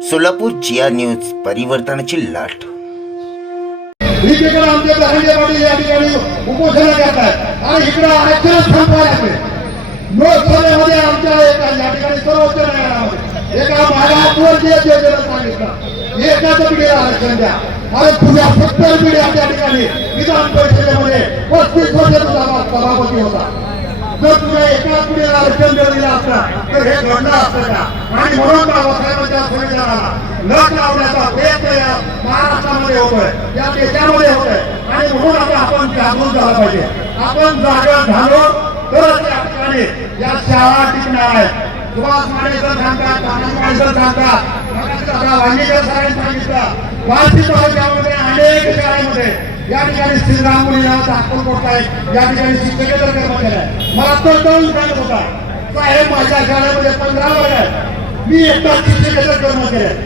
सोलापूर जिया news, परिवर्तनाची लाट. एकीकडे आमचे दहांडे पाटील या ठिकाणी उपोषण करतात आणि इकडे आरक्षण थांबवायचे. लोकसभेमध्ये आमच्या या ठिकाणी सर्वोच्च न्यायालयामध्ये एका महाराष्ट्रावर सांगितलं एकाच पिढीला आरक्षण द्या. आणि पुढ्या 70 पिढ्या त्या ठिकाणी विधान परिषदेमध्ये 35 वर्षाचा सभापती होता. जर तुम्ही एकाच पिढीला आरक्षण दिलं असतं तर हे घडलं असतं का? आणि म्हणून बाबासाहेबांच्या संविधानाला लट लावण्याचा प्रयत्न या महाराष्ट्रामध्ये होतोय, या देशामध्ये होतोय. आणि म्हणून आता आपण जागरूक झाला पाहिजे. आपण जागा झालो तरच या ठिकाणी या शाळा टिकणार आहेत. सुभाष मानेकर सांगतात, तानाजी मानेकर सांगतात, वाणीकर साहेब सांगितलं, वाशी तालुक्यामध्ये अनेक शाळेमध्ये या ठिकाणी श्रीरामपुरी नावाचा अक्कलकोट आहे, या ठिकाणी शिक्षकेतर कर्मचारी आहे. मला तो कळून सांगत होता, साहेब माझ्या शाळेमध्ये 15 वर्ग आहेत, मी एकटाच शिक्षकेतर कर्मचारी आहे.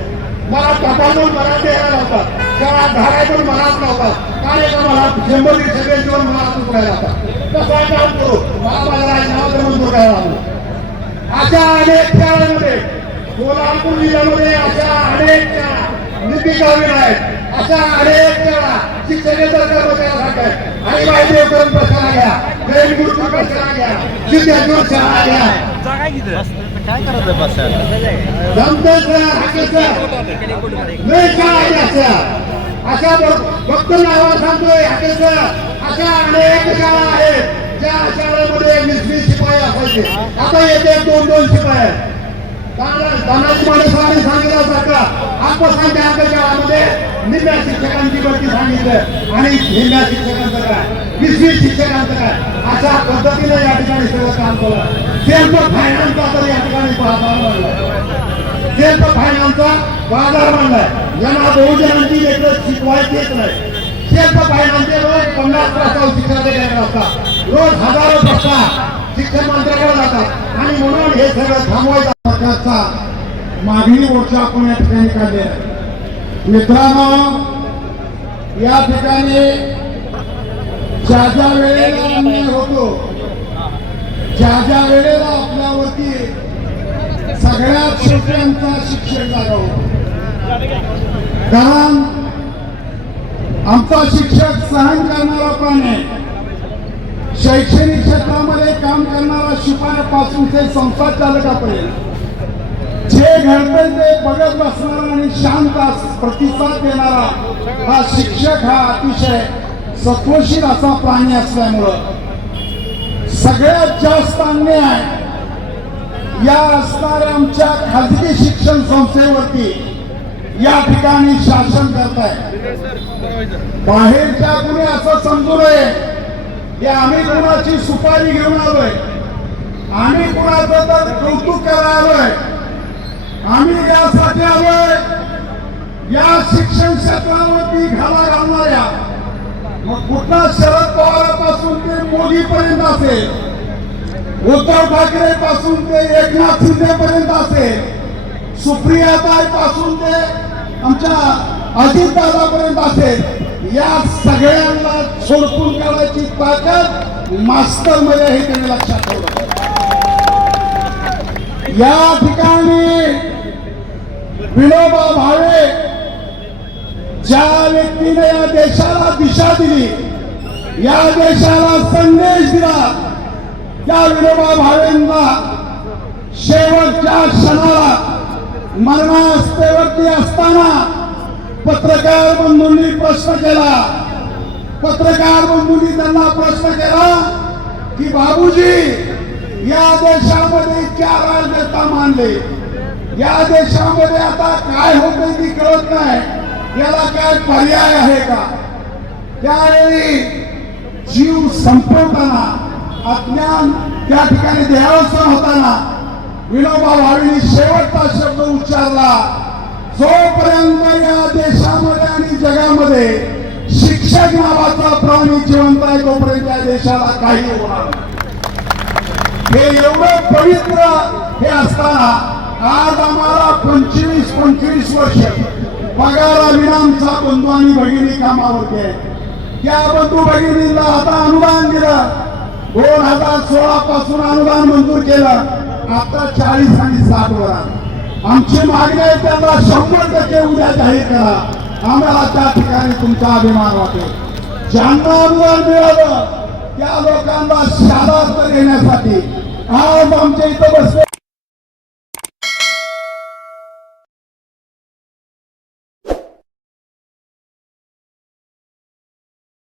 मला तपासून मला द्यायला लावतात, शाळा धाराय पण मलाच लावतात, कारण मला 100-150 जीवन मला चुकवायला लावतात. कसं काम करू, मला माझ्या नावाचं मंजूर करायला लागलं. अशा अनेक शाळांमध्ये सोलापूर जिल्ह्यामध्ये अशा अनेक शाळा लिपिकावीन आहेत, अशा अनेक शाळा शिक्षकेतर कर्मचाऱ्यांसाठी आहेत. आणि वायदेवकरण प्रशाला घ्या, जैन गुरुकुल प्रशाला घ्या, सिद्धेश्वर शाळा घ्या, काय करत बसायला अशा फक्त नावाला सांगतोय हाकेसर. अशा अनेक शाळा आहेत ज्या शाळेमध्ये 20-20 शिपाई असायचे, आता येते 2-2 शिपाई आहेत. तानाजी मानेकरांनी सांगितल्यासारखं अल्पसंख्याक शाळामध्ये निम्म्या शिक्षकांची भरती सांगितलं आणि निम्म्या शिक्षकांचं काय, 20-20 शिक्षकांचं काय, अशा पद्धतीने या ठिकाणी सगळं काम केलं. सेल्फ फायनान्सचा तर या ठिकाणी बाजार मांडलाय, सेल्फ फायनान्सचा बाजार मांडलाय. यांना बहुजनांची लेकरं शिकवायचीच नाही. सेल्फ फायनान्सचे रोज 50 प्रस्ताव शिक्षणाचे असतात, रोज हजारो प्रस्ताव शिक्षण मंत्र्याकडे जातात. आणि म्हणून हे सगळं थांबवायचं प्रकारचा मागणी मोर्चा आपण या ठिकाणी काढले. मित्रांनो, या ठिकाणी ज्या ज्या वेळेला अन्याय होतो, ज्या ज्या वेळेला आपल्यावरती सगळ्यात शेवट्यांचा शिक्षक जागा होतो, कारण आमचा शिक्षक सहन करणारा प्राणी आहे. शैक्षणिक क्षेत्रामध्ये काम करणारा शिपायापासून ते संस्था चालकापर्यंत जे घडते ते बघत बसणारा आणि शांत प्रतिसाद देणारा हा शिक्षक हा अतिशय सत्वशील असा प्राणी असल्यामुळं सगळ्यात जास्त अन्याय या असणाऱ्या आमच्या खाजगी शिक्षण संस्थेवरती या ठिकाणी शासन करत आहे. बाहेरच्या कुणी असं समजू नये की आम्ही कुणाची सुपारी घेऊन आलोय, आम्ही कुणाचं तर कौतुक करायला आलोय. आम्ही यासाठी आलोय या शिक्षण क्षेत्रावरती घाला घालणाऱ्या, मग कुठला शरद पवारापासून ते मोदी पर्यंत असेल, उद्धव ठाकरे पासून ते एकनाथ शिंदे पर्यंत असेल, सुप्रियाताई पासून ते आमच्या अजितदादापर्यंत असेल, या सगळ्यांना सोडपून काढायची ताकद मास्टर मध्ये हे त्यांनी लक्षात ठेवलं. या ठिकाणी विनोबा भावे ज्या व्यक्तीने या देशाला दिशा दिली, या देशाला संदेश दिला, त्या विनोबा भावेंना शेवटच्या क्षणाला मरणावस्थेवरती असताना पत्रकार बंधूंनी प्रश्न केला. पत्रकार बंधूंनी त्यांना प्रश्न केला की बाबूजी, या देशामध्ये इतक्या राजनेता मानले, या देशामध्ये आता काय होतंय ती कळत नाही, याला काय पर्याय आहे का? त्यावेळी जीव संपवताना, अज्ञान त्या ठिकाणी देहावसन होताना विनोबा भावेंनी शेवटचा शब्द उच्चारला, जोपर्यंत या देशामध्ये आणि जगामध्ये शिक्षक नावाचा प्राणी जिवंत आहे तोपर्यंत या देशाला काही होणार नाही. हे एवढं पवित्र हे असताना आज आम्हाला 25 वर्ष पगाराविना आमचा बंधू आणि भगिनी कामावरती आहे. त्या बंधू भगिनींना आता अनुदान दिलं, 2016 पासून अनुदान मंजूर केलं, आता 40 आणि 60 वर आमची मागणी आहे त्यांना 100% उद्या जाहीर करा. आम्हाला त्या ठिकाणी तुमचा अभिमान वाटेल. ज्यांना अनुदान मिळालं त्या लोकांना शाळा देण्यासाठी आज आमच्या इथं बसले